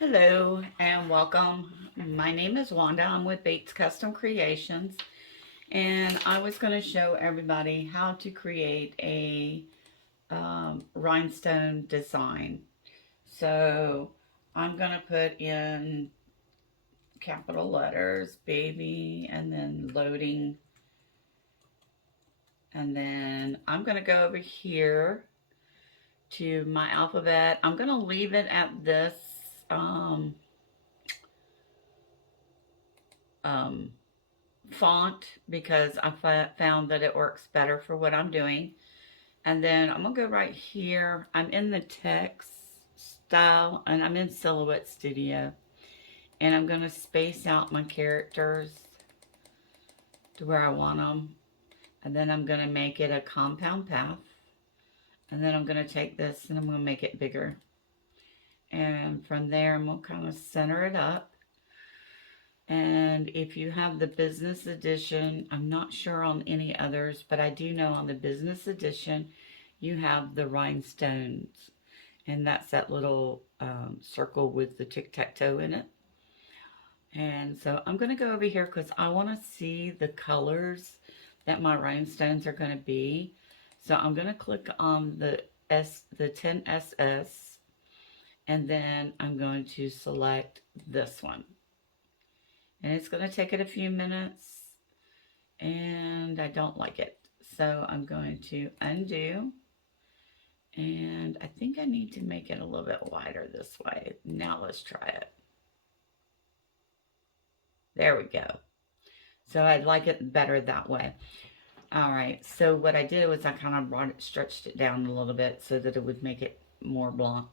Hello and welcome. My name is Wanda. I'm with Bates Custom Creations, and I was going to show everybody how to create a rhinestone design. So I'm going to put in capital letters, baby, and then loading, and then I'm going to go over here to my alphabet. I'm going to leave it at this um, um, font because I found that it works better for what I'm doing. And then I'm going to go right here. I'm in the text style and I'm in Silhouette Studio. And I'm going to space out my characters to where I want them. And then I'm going to make it a compound path. And then I'm going to take this and I'm going to make it bigger. And from there, I'm going to kind of center it up. And if you have the business edition, I'm not sure on any others, but I do know on the business edition, you have the rhinestones. And that's that little circle with the tic-tac-toe in it. And so I'm going to go over here because I want to see the colors that my rhinestones are going to be. So I'm going to click on the 10SS, and then I'm going to select this one. And it's going to take it a few minutes, and I don't like it. So I'm going to undo, and I think I need to make it a little bit wider this way. Now let's try it. There we go. So I'd like it better that way. All right, so what I did was I kind of stretched it down a little bit so that it would make it more blanc.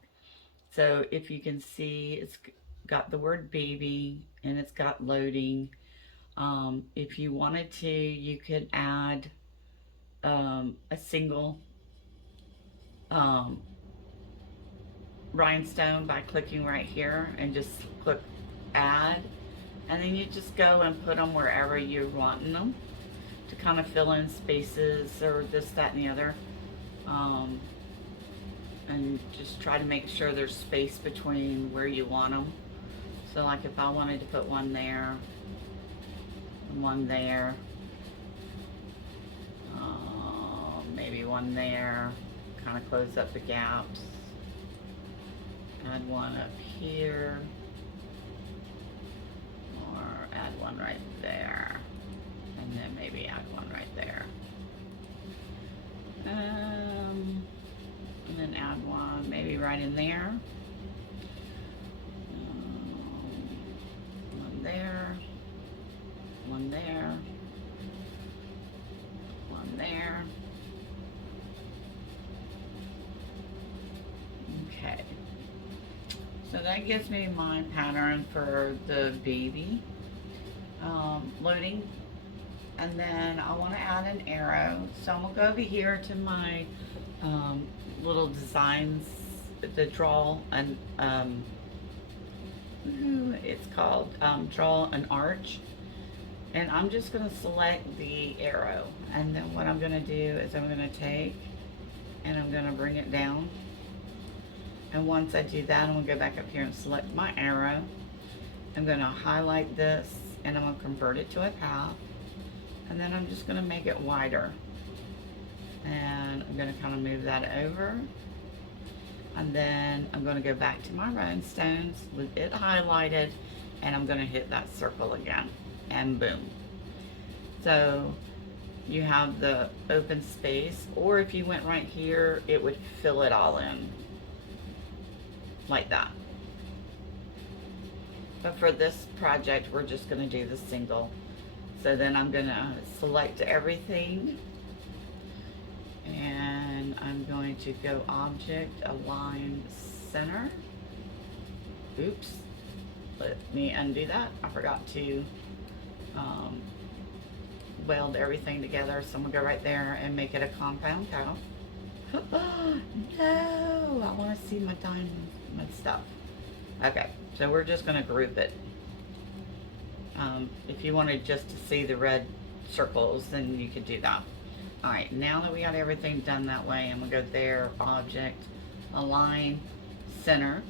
So if you can see, it's got the word baby and it's got loading. If you wanted to, you could add a single rhinestone by clicking right here and just click add. And then you just go and put them wherever you're wanting them to kind of fill in spaces or this, that, and the other. And just try to make sure there's space between where you want them. So like if I wanted to put one there, one there, maybe one there, kind of close up the gaps. Add one up here, or add one right there, and then maybe add one right there. And then add one maybe right in there. One there, one there, one there. Okay. So that gives me my pattern for the baby loading. And then I want to add an arrow. So I'm going to go over here to my little designs, the draw and it's called draw an arch. And I'm just going to select the arrow. And then what I'm going to do is I'm going to take and I'm going to bring it down. And once I do that, I'm going to go back up here and select my arrow. I'm going to highlight this and I'm going to convert it to a path. And then I'm just going to make it wider. And I'm going to kind of move that over. And then I'm going to go back to my rhinestones with it highlighted. And I'm going to hit that circle again. And boom. So you have the open space. Or if you went right here, it would fill it all in. Like that. But for this project, we're just going to do the single. So then I'm going to select everything. And I'm going to go object, align center. Oops. Let me undo that. I forgot to weld everything together. So I'm going to go right there and make it a compound path. No, I want to see my diamond stuff. Okay, so we're just going to group it. If you wanted just to see the red circles, then you could do that. Alright, now that we got everything done that way, I'm going to go there, object, align, center.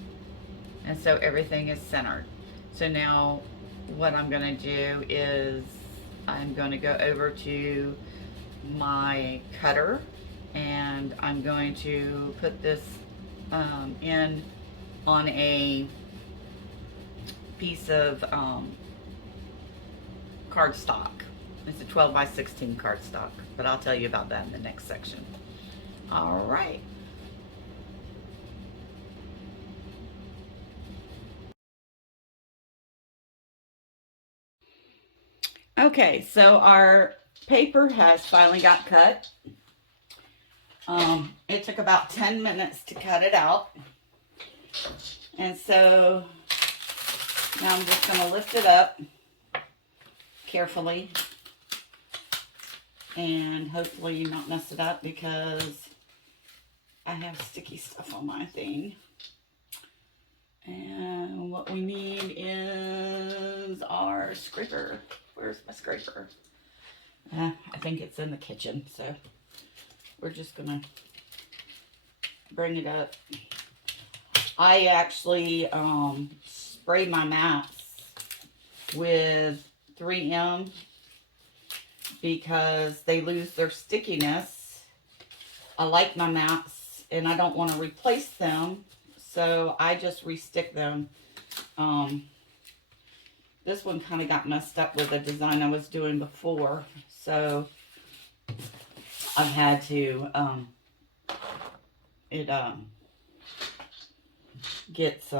And so everything is centered. So now what I'm going to do is I'm going to go over to my cutter and I'm going to put this in on a piece of cardstock. It's a 12 by 16 cardstock, but I'll tell you about that in the next section. All right. Okay, so our paper has finally got cut. It took about 10 minutes to cut it out. And so now I'm just going to lift it up carefully and hopefully not mess it up because I have sticky stuff on my thing. And what we need is our scraper. Where's my scraper? I think it's in the kitchen, so we're just gonna bring it up. I actually spray my mats with 3M because they lose their stickiness. I like my mats and I don't want to replace them, so I just restick them. This one kind of got messed up with the design I was doing before, so I've had to, it gets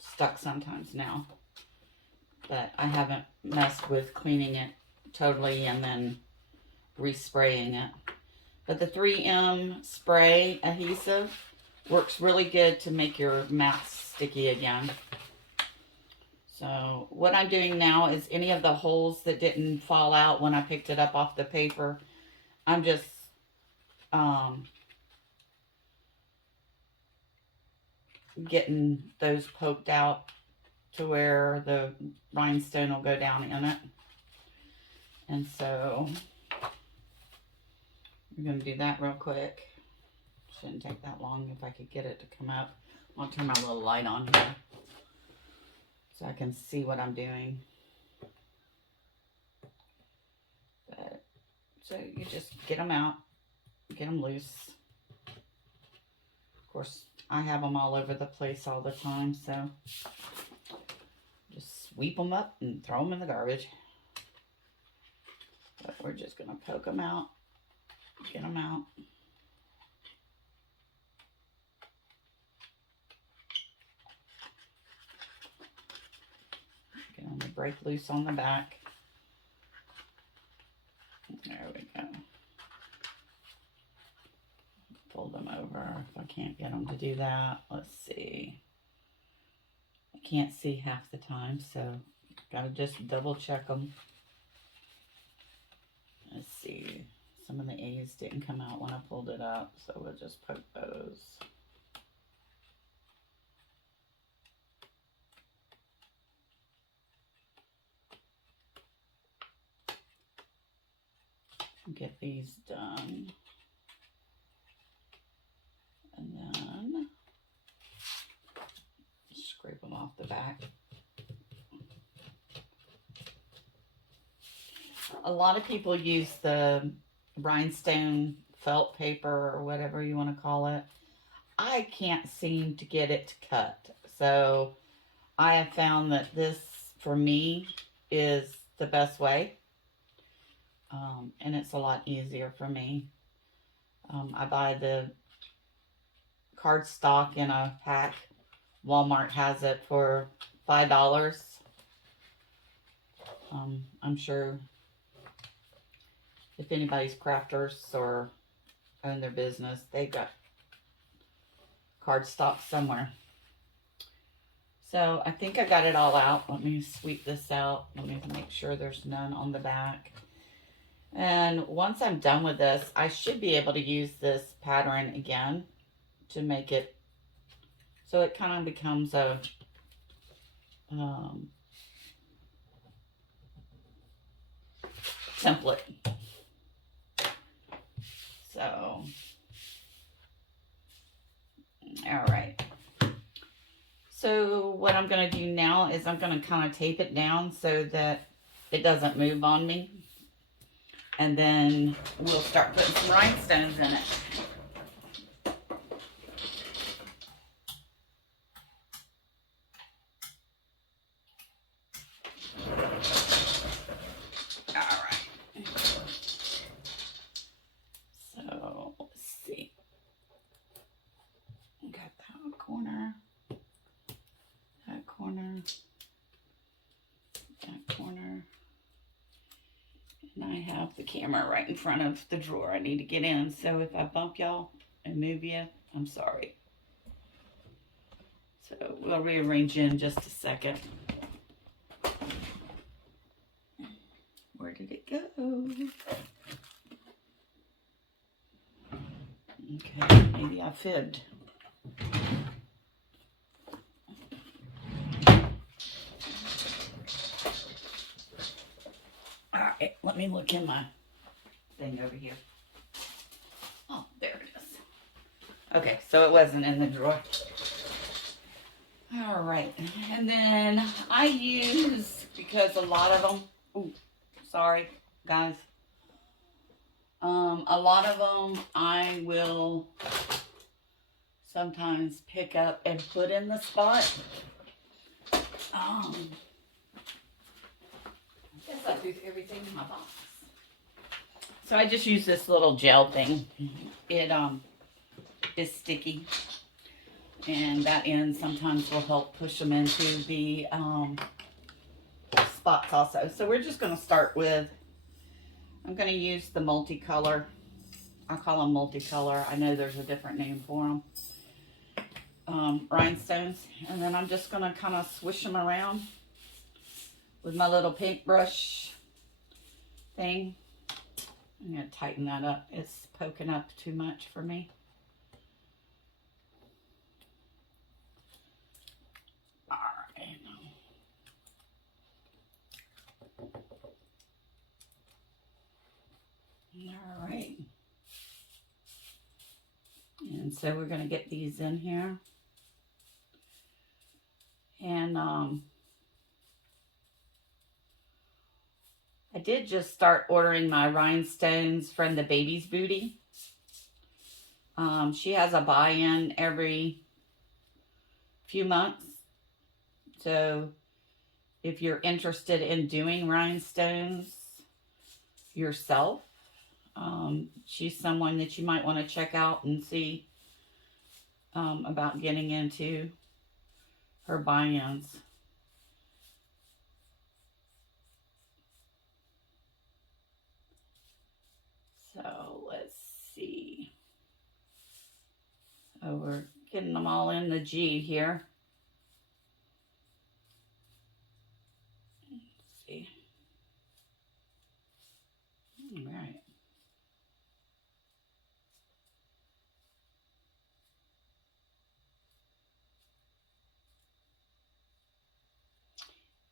stuck sometimes now, but I haven't messed with cleaning it totally and then respraying it. But the 3M spray adhesive works really good to make your mats sticky again. So what I'm doing now is any of the holes that didn't fall out when I picked it up off the paper, I'm just getting those poked out to where the rhinestone will go down in it. And so I'm going to do that real quick. Shouldn't take that long if I could get it to come up. I'll turn my little light on here so I can see what I'm doing. But, so you just get them out, get them loose. Of course, I have them all over the place all the time, so just sweep them up and throw them in the garbage. But we're just going to poke them out, get them out. Get them to break loose on the back. There we go. Fold them over if I can't get them to do that. Let's see. I can't see half the time, so gotta just double check them. Let's see. Some of the A's didn't come out when I pulled it up, so we'll just poke those. Get these done. And then scrape them off the back. A lot of people use the rhinestone felt paper or whatever you want to call it. I can't seem to get it to cut. So I have found that this, for me, is the best way. And it's a lot easier for me. I buy the cardstock in a pack. Walmart has it for $5. I'm sure if anybody's crafters or own their business, they've got cardstock somewhere. So I think I got it all out. Let me sweep this out. Let me make sure there's none on the back. And once I'm done with this, I should be able to use this pattern again to make it so it kind of becomes a template. So, all right. So what I'm going to do now is I'm going to kind of tape it down so that it doesn't move on me. And then we'll start putting some rhinestones in it. All right. So let's see. Got that corner, that corner, that corner. And I have the camera right in front of the drawer I need to get in. So if I bump y'all and move you, I'm sorry. So we'll rearrange you in just a second. Where did it go? Okay, maybe I fibbed. All right, let me look in my thing over here. Oh, there it is. Okay, so it wasn't in the drawer. All right, and then I use, because a lot of them, ooh, sorry guys, a lot of them I will sometimes pick up and put in the spot. I guess I do everything in my box. So I just use this little gel thing. It is sticky, and that end sometimes will help push them into the spots also. So we're just going to start with, I'm going to use the multicolor. I call them multicolor. I know there's a different name for them. Rhinestones. And then I'm just going to kind of swish them around with my little paintbrush thing. I'm going to tighten that up. It's poking up too much for me. All right. All right. And so we're going to get these in here. And I did just start ordering my rhinestones from the Baby's Booty. She has a buy-in every few months. So if you're interested in doing rhinestones yourself, she's someone that you might want to check out and see about getting into her buy-ins. So let's see. Oh, we're getting them all in the G here. Let's see. All right.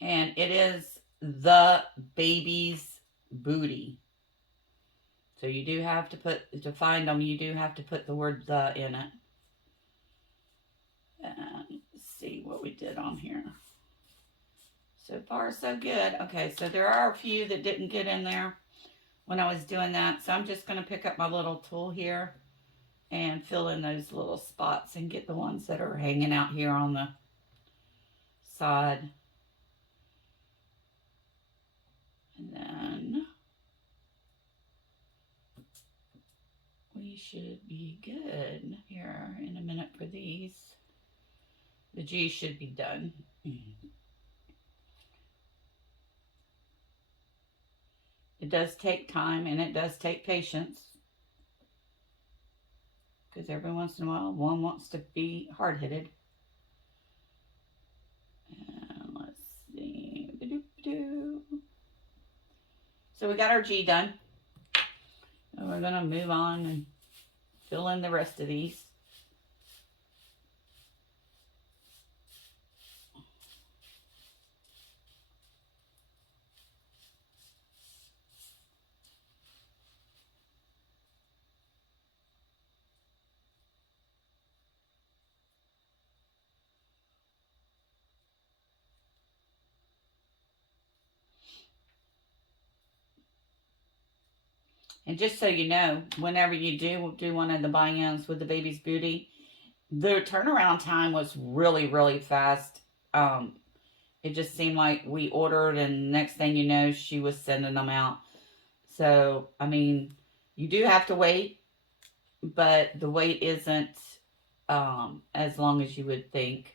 And it is the Baby's Booty. So you do have to put, to find them, you do have to put the word "the" in it. And let's see what we did on here. So far, so good. Okay, so there are a few that didn't get in there when I was doing that. So I'm just going to pick up my little tool here and fill in those little spots and get the ones that are hanging out here on the side. And then we should be good here in a minute for these. The G should be done. It does take time and it does take patience, because every once in a while one wants to be hard-headed. And let's see. So we got our G done. And we're going to move on and fill in the rest of these. And just so you know, whenever you do one of the buy-ins with the baby's booty, the turnaround time was really, really fast. It just seemed like we ordered and next thing you know, she was sending them out. So, I mean, you do have to wait, but the wait isn't as long as you would think.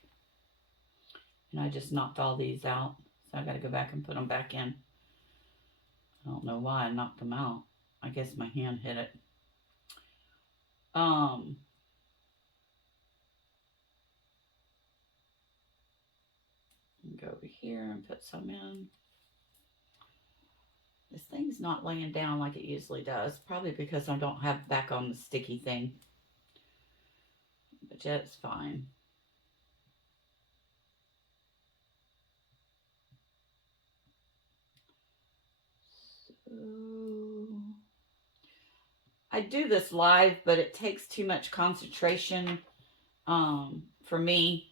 And I just knocked all these out. So I got to go back and put them back in. I don't know why I knocked them out. I guess my hand hit it. Go over here and put some in. This thing's not laying down like it usually does. Probably because I don't have back on the sticky thing. But yeah, it's fine. So I do this live, but it takes too much concentration for me.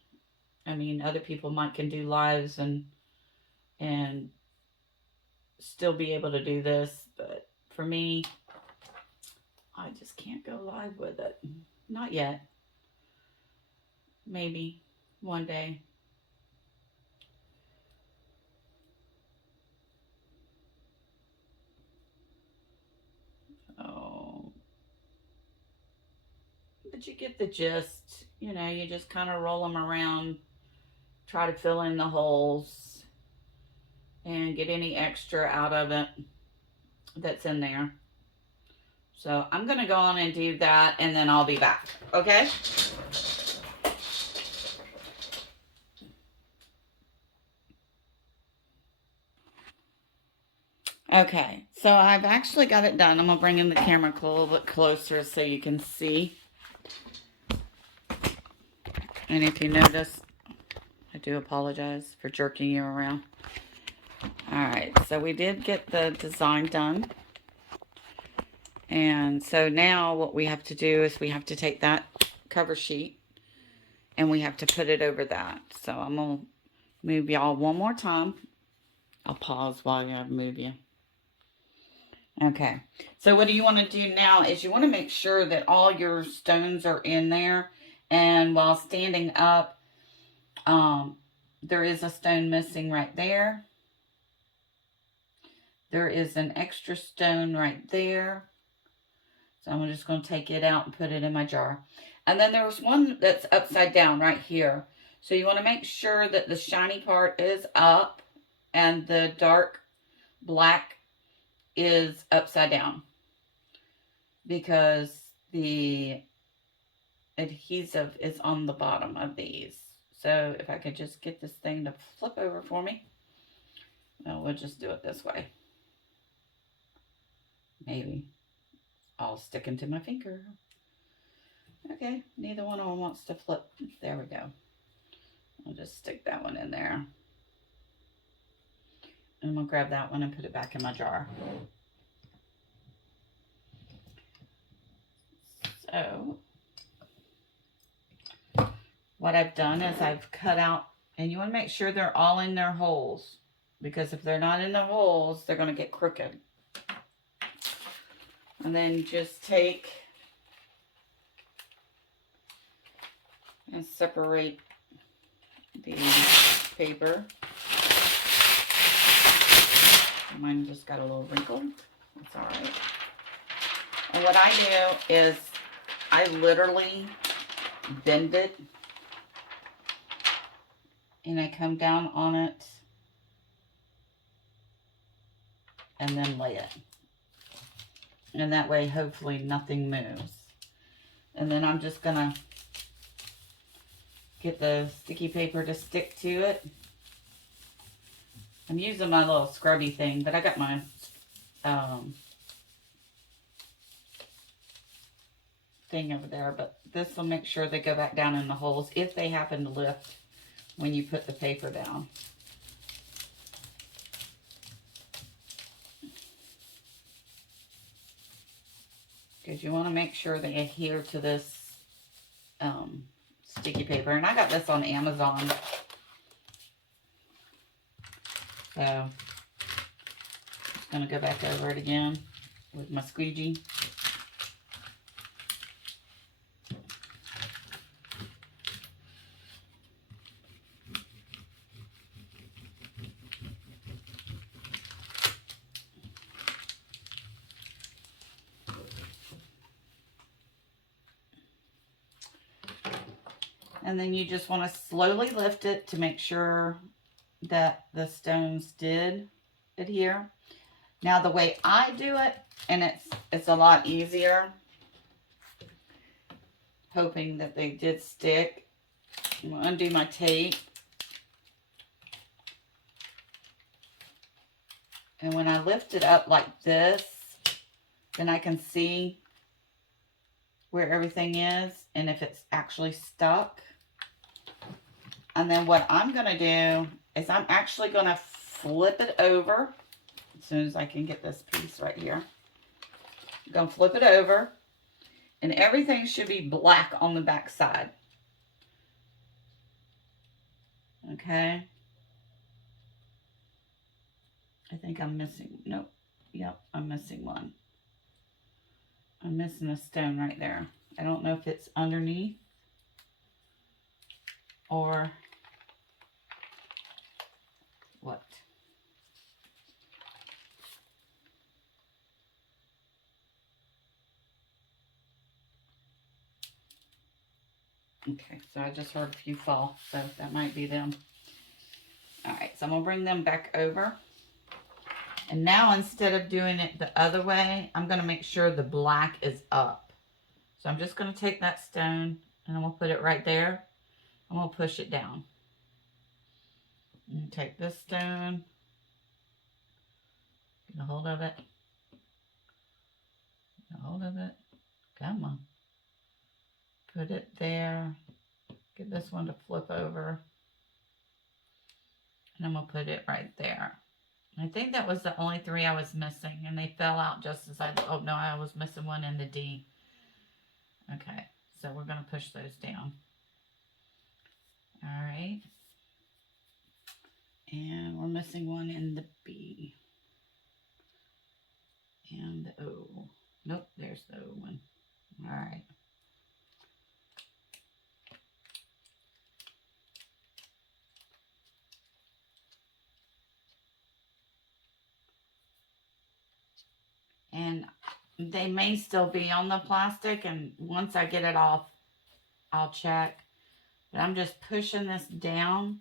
I mean, other people can do lives and still be able to do this, but for me, I just can't go live with it. Not yet. Maybe one day. Oh, but you get the gist. You know, you just kind of roll them around, try to fill in the holes, and get any extra out of it that's in there. So I'm going to go on and do that, and then I'll be back. Okay? Okay, so I've actually got it done. I'm going to bring in the camera a little bit closer so you can see. And if you notice, I do apologize for jerking you around. Alright, so we did get the design done. And so now what we have to do is we have to take that cover sheet and we have to put it over that. So I'm going to move y'all one more time. I'll pause while I move you. Okay, so what you want to do now is you want to make sure that all your stones are in there. And while standing up, there is a stone missing right there. There is an extra stone right there. So I'm just going to take it out and put it in my jar. And then there's one that's upside down right here. So you want to make sure that the shiny part is up and the dark black is upside down. Because the adhesive is on the bottom of these. So if I could just get this thing to flip over for me. Well, we'll just do it this way. Maybe. All sticking to my finger. Okay, neither one of them wants to flip. There we go. I'll just stick that one in there. And we'll grab that one and put it back in my jar. So, what I've done is I've cut out, and you want to make sure they're all in their holes. Because if they're not in the holes, they're going to get crooked. And then just take and separate the paper. Mine just got a little wrinkle. That's all right. And what I do is I literally bend it and I come down on it and then lay it. And that way, hopefully, nothing moves. And then I'm just going to get the sticky paper to stick to it. I'm using my little scrubby thing, but I got my thing over there. But this will make sure they go back down in the holes if they happen to lift when you put the paper down. Because you want to make sure they adhere to this sticky paper. And I got this on Amazon. So, just going to go back over it again. with my squeegee. And then you just want to slowly lift it to make sure that the stones did adhere. Now the way I do it, and it's a lot easier, hoping that they did stick. I'm going to undo my tape. And when I lift it up like this, then I can see where everything is and if it's actually stuck. And then what I'm going to do is I'm actually going to flip it over as soon as I can get this piece right here. I'm going to flip it over, and everything should be black on the back side. Okay. I think I'm missing, nope. Yep, I'm missing one. I'm missing a stone right there. I don't know if it's underneath or what. Okay, so I just heard a few fall, so that might be them. All right, so I'm gonna bring them back over. And now instead of doing it the other way, I'm gonna make sure the black is up. So I'm just gonna take that stone and I'm gonna put it right there. I'm gonna push it down. And take this stone, get a hold of it, get a hold of it, come on. Put it there, get this one to flip over, and I'm gonna put it right there. I think that was the only three I was missing, and they fell out just as oh no, I was missing one in the D. Okay, so we're gonna push those down. All right. And we're missing one in the B. And the O. Nope, there's the O one. All right. And they may still be on the plastic, and once I get it off, I'll check. But I'm just pushing this down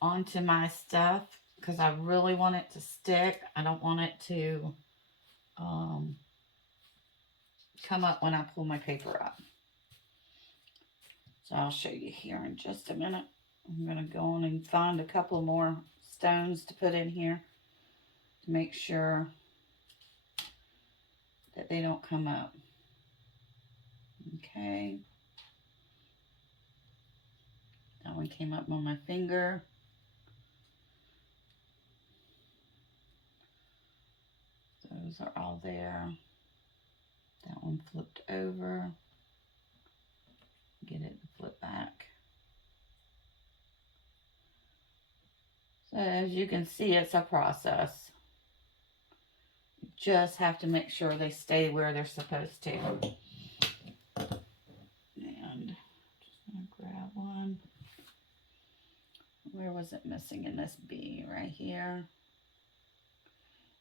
onto my stuff because I really want it to stick. I don't want it to come up when I pull my paper up. So I'll show you here in just a minute. I'm going to go on and find a couple more stones to put in here to make sure that they don't come up. Okay. That one came up on my finger. Those are all there. That one flipped over. Get it to flip back. So as you can see, it's a process. You just have to make sure they stay where they're supposed to. And just gonna grab one. Where was it missing in this B? Right here.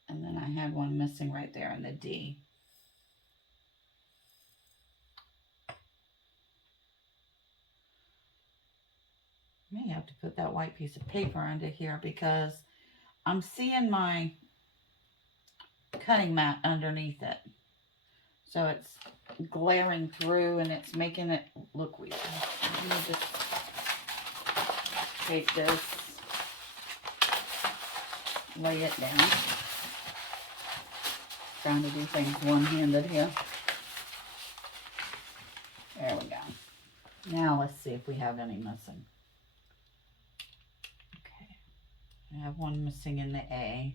And then I had one missing right there in the D. May have to put that white piece of paper under here because I'm seeing my cutting mat underneath it. So it's glaring through and it's making it look weird. Let me just take this, lay it down. Trying to do things one-handed here. There we go. Now let's see if we have any missing. Okay. I have one missing in the A.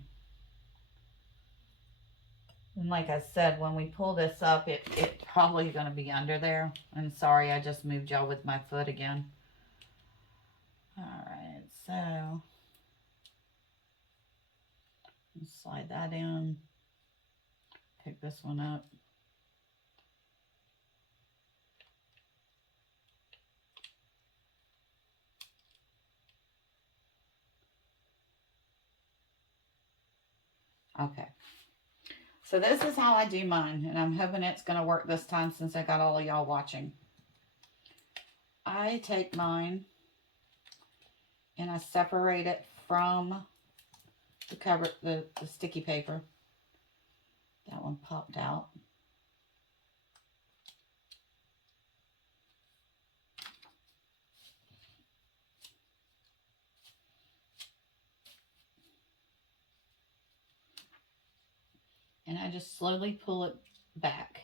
And like I said, when we pull this up, it's probably going to be under there. I'm sorry, I just moved y'all with my foot again. Alright, so slide that in. Pick this one up. Okay. So this is how I do mine, and I'm hoping it's going to work this time since I got all of y'all watching. I take mine and I separate it from the cover, the sticky paper. That one popped out. And I just slowly pull it back.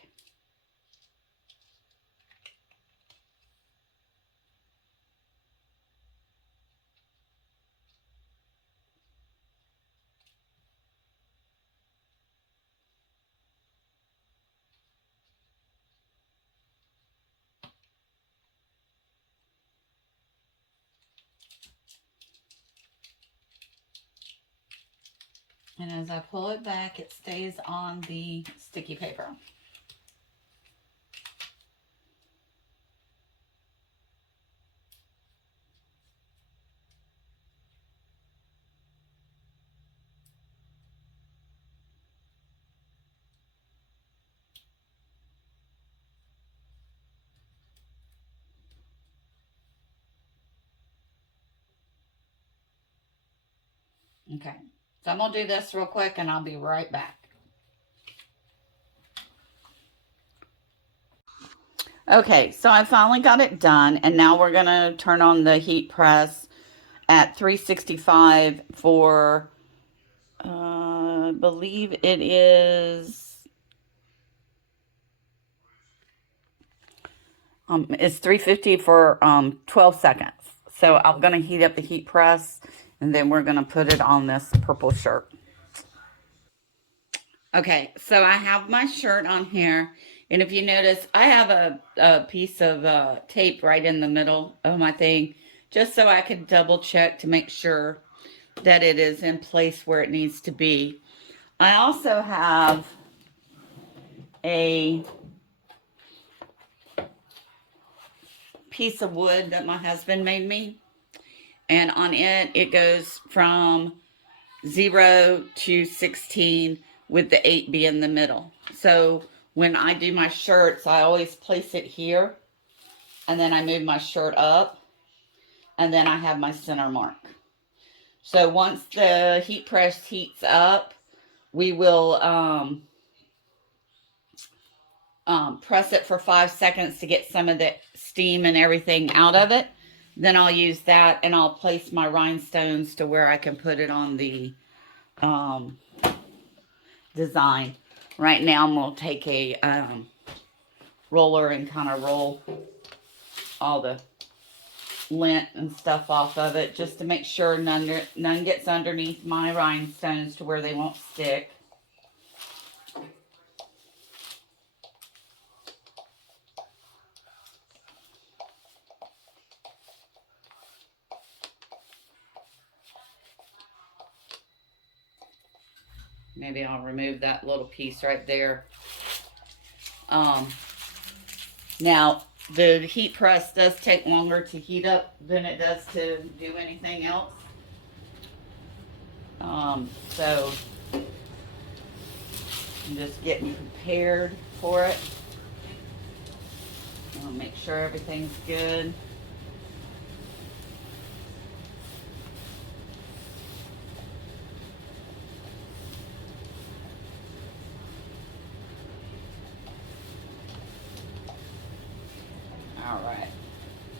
And as I pull it back, it stays on the sticky paper. Okay, so I'm going to do this real quick and I'll be right back. Okay, so I finally got it done, and now we're going to turn on the heat press at 365 for, I believe it is, it's 350 for 12 seconds. So I'm going to heat up the heat press, and then we're going to put it on this purple shirt. Okay, so I have my shirt on here, and if you notice, I have a piece of tape right in the middle of my thing, just so I could double check to make sure that it is in place where it needs to be. I also have a piece of wood that my husband made me, and on it, it goes from 0 to 16 with the 8 being the middle. So when I do my shirts, I always place it here, and then I move my shirt up, and then I have my center mark. So once the heat press heats up, we will press it for 5 seconds to get some of the steam and everything out of it. Then I'll use that, and I'll place my rhinestones to where I can put it on the design. Right now I'm going to take a roller and kind of roll all the lint and stuff off of it, just to make sure none gets underneath my rhinestones to where they won't stick. Maybe I'll remove that little piece right there. Now, the heat press does take longer to heat up than it does to do anything else. So, I'm just getting prepared for it. I'll make sure everything's good. All right,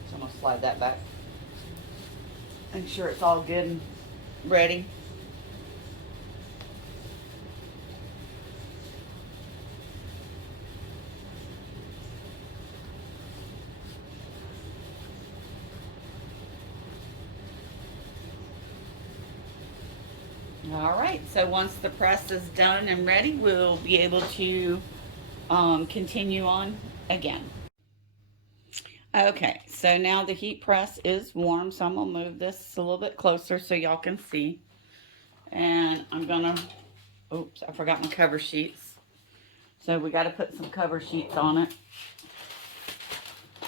so I'm gonna slide that back. Make sure it's all good and ready. All right, so once the press is done and ready, we'll be able to continue on again. Okay, so now the heat press is warm, so I'm gonna move this a little bit closer so y'all can see. And I'm gonna, oops, I forgot my cover sheets. So we got to put some cover sheets on it,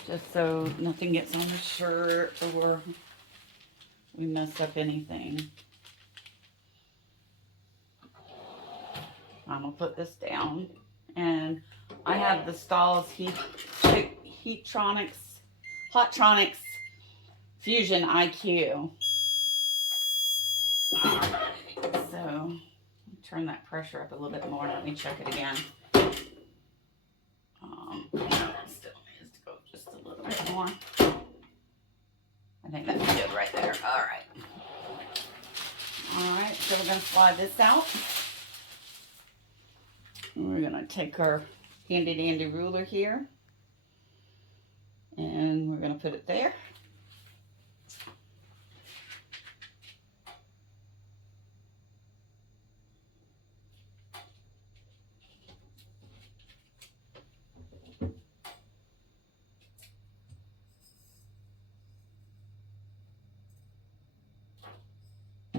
just so nothing gets on the shirt or we mess up anything. I'm gonna put this down, and I have the Stahl's Hotronics Fusion IQ. Alright, so turn that pressure up a little bit more. Let me check it again. No, it still needs to go just a little bit more. I think that's good right there. Alright. Alright, so we're gonna slide this out. We're gonna take our handy dandy ruler here, and we're gonna put it there.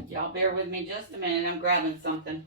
Y'all bear with me just a minute, I'm grabbing something.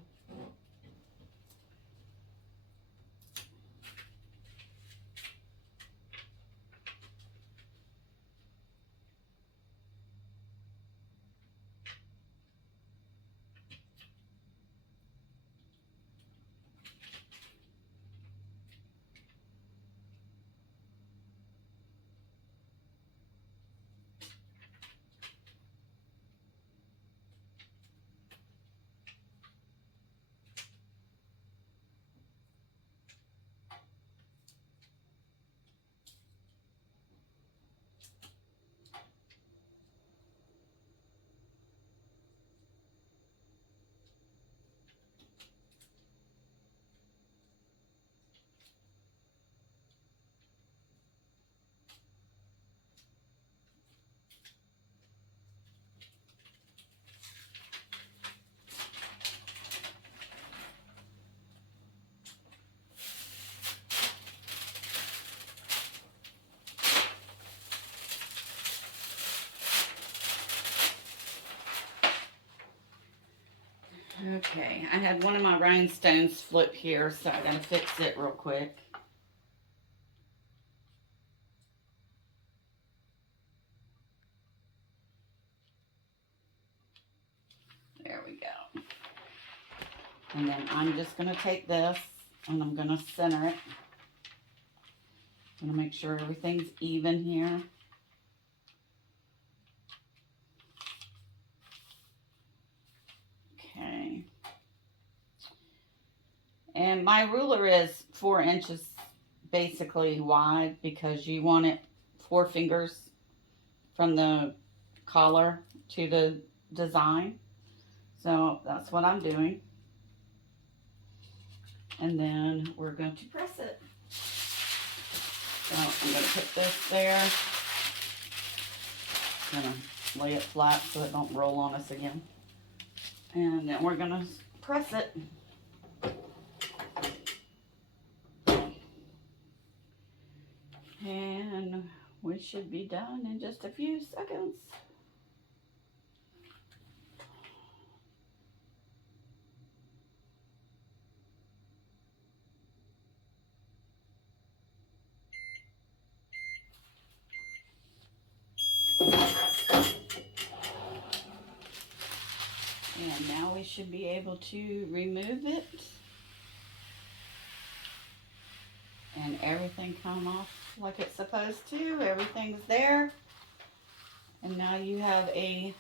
Okay, I had one of my rhinestones flip here, so I gotta fix it real quick. There we go. And then I'm just gonna take this and I'm gonna center it. I'm gonna make sure everything's even here. Okay. And my ruler is 4 inches basically wide because you want it 4 fingers from the collar to the design. So that's what I'm doing. And then we're going to press it. So I'm going to put this there. I'm going to lay it flat so it don't roll on us again. And then we're going to press it. And we should be done in just a few seconds. And now we should be able to remove it. And everything come off like it's supposed to. Everything's there. And now you have a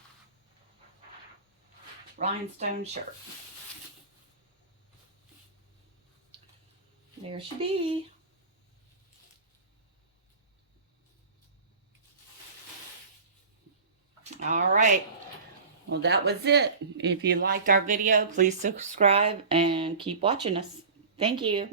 rhinestone shirt. There she be. All right. Well, that was it. If you liked our video, please subscribe and keep watching us. Thank you.